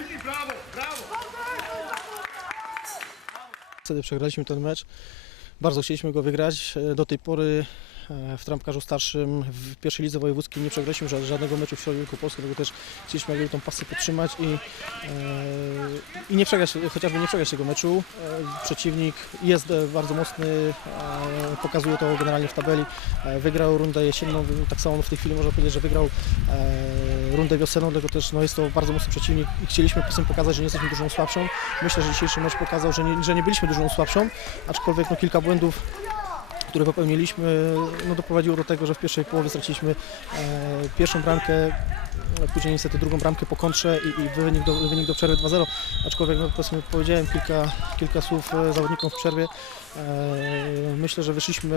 brawo, brawo! Wtedy przegraliśmy ten mecz. Bardzo chcieliśmy go wygrać. E, Do tej pory w trampkarzu starszym w pierwszej lidze wojewódzkiej nie przegraliśmy ża- żadnego meczu w środku Wielkopolskim, dlatego też chcieliśmy jakby tą pasję podtrzymać i, e, i nie przegrać, chociażby nie przegrać tego meczu. E, Przeciwnik jest e, bardzo mocny, e, pokazuje to generalnie w tabeli. E, Wygrał rundę jesienną, tak samo w tej chwili można powiedzieć, że wygrał e, rundę wiosenną, dlatego też no, jest to bardzo mocny przeciwnik i chcieliśmy po pokazać, że nie jesteśmy dużą słabszą. Myślę, że dzisiejszy mecz pokazał, że nie, że nie byliśmy dużą słabszą, aczkolwiek no, kilka błędów, które popełniliśmy, no, doprowadziło do tego, że w pierwszej połowie straciliśmy e, pierwszą bramkę, później niestety drugą bramkę po kontrze i, i wynik, do, wynik do przerwy 2-0, aczkolwiek no, powiedzmy, powiedziałem kilka, kilka słów e, zawodnikom w przerwie. E, myślę, że wyszliśmy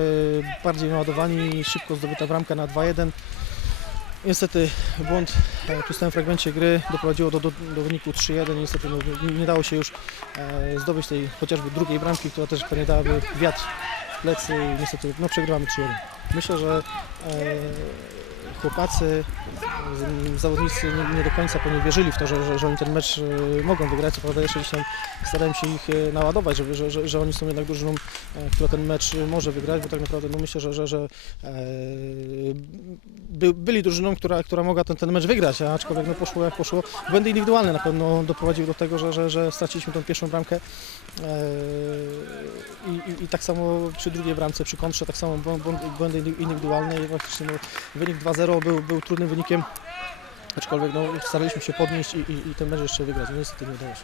bardziej naładowani, szybko zdobyta bramka na 2-1. Niestety błąd przy tym fragmencie gry doprowadziło do, do, do wyniku 3-1. Niestety no, nie, nie dało się już e, zdobyć tej chociażby drugiej bramki, która też pewnie dałaby wiatr i niestety no, przegrywamy 3-1. Myślę, że e, chłopacy, z- zawodnicy nie, nie do końca pewnie wierzyli w to, że, że, że oni ten mecz e, mogą wygrać. Co prawda jeszcze dzisiaj starałem się ich e, naładować, żeby, że, że, że oni są jednak drużyną, e, która ten mecz e, może wygrać, bo tak naprawdę no, myślę, że, że, że e, by, byli drużyną, która, która mogła ten, ten mecz wygrać, aczkolwiek no, poszło jak poszło. Błędy indywidualne na pewno doprowadziły do tego, że, że, że straciliśmy tą pierwszą bramkę. E, I, i, I tak samo przy drugiej bramce, przy kontrze, tak samo błędy indy- indywidualne i faktycznie no, wynik 2-0 był, był trudnym wynikiem. Aczkolwiek no, staraliśmy się podnieść i, i, i ten mecz jeszcze wygrać. No, niestety nie udało się.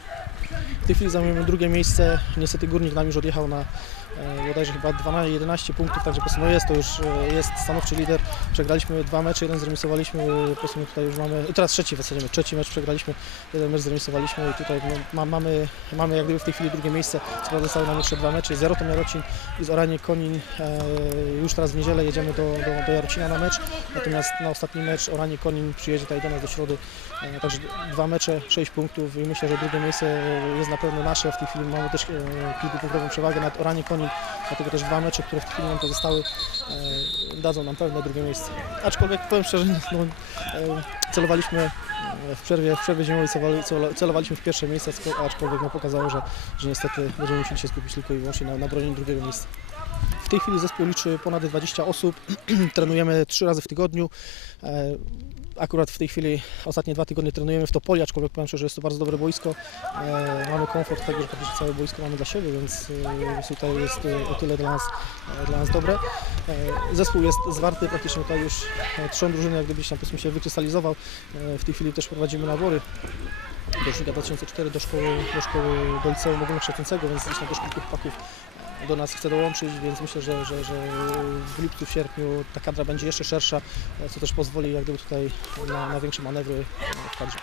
W tej chwili zajmujemy drugie miejsce. Niestety Górnik nam już odjechał na e, bodajże chyba 12, 11 punktów, także po prostu no jest to już e, jest stanowczy lider. Przegraliśmy dwa mecze, jeden zremisowaliśmy, po prostu my tutaj już mamy, teraz trzeci w zasadzie, trzeci mecz przegraliśmy, jeden mecz zremisowaliśmy i tutaj no, ma, mamy, mamy jak gdyby w tej chwili drugie miejsce. Co prawda zostały nam jeszcze dwa mecze, z Jarotą Jarocin i z Oranie Konin. E, już teraz w niedzielę jedziemy do, do, do Jarocina na mecz, natomiast na ostatni mecz Oranie Konin przyjedzie tutaj do nas do środy. E, także dwa mecze, sześć punktów i myślę, że drugie miejsce jest na pewno nasze. W tej chwili mamy też e, kilkupunktową przewagę nad Oranie Konin, dlatego też dwa mecze, które w tej chwili nam pozostały, e, dadzą nam pewne drugie miejsce. Aczkolwiek powiem szczerze, no, e, celowaliśmy w przerwie, w przerwie zimowej celowali- celo- celowaliśmy w pierwsze miejsce, aczkolwiek no, pokazało, że, że niestety będziemy musieli się skupić tylko i wyłącznie na, na bronieniu drugiego miejsca. W tej chwili zespół liczy ponad 20 osób, trenujemy trzy razy w tygodniu. Akurat w tej chwili ostatnie dwa tygodnie trenujemy w Topoli, aczkolwiek powiem szczerze, że jest to bardzo dobre boisko. E, mamy komfort tego, że praktycznie całe boisko mamy dla siebie, więc, e, tutaj jest e, o tyle dla nas, dla nas dobre. Zespół jest zwarty, praktycznie tutaj już e, drużyny jak gdyby się, powiedzmy, się wykrystalizował. W tej chwili też prowadzimy nabory do rocznika 2004 do szkoły, do szkoły do liceum ogólnokształcącego, więc tam też kilku chłopaków do nas chce dołączyć, więc myślę, że, że, że w lipcu, w sierpniu ta kadra będzie jeszcze szersza, co też pozwoli jak gdyby tutaj na, na większe manewry w kadrze.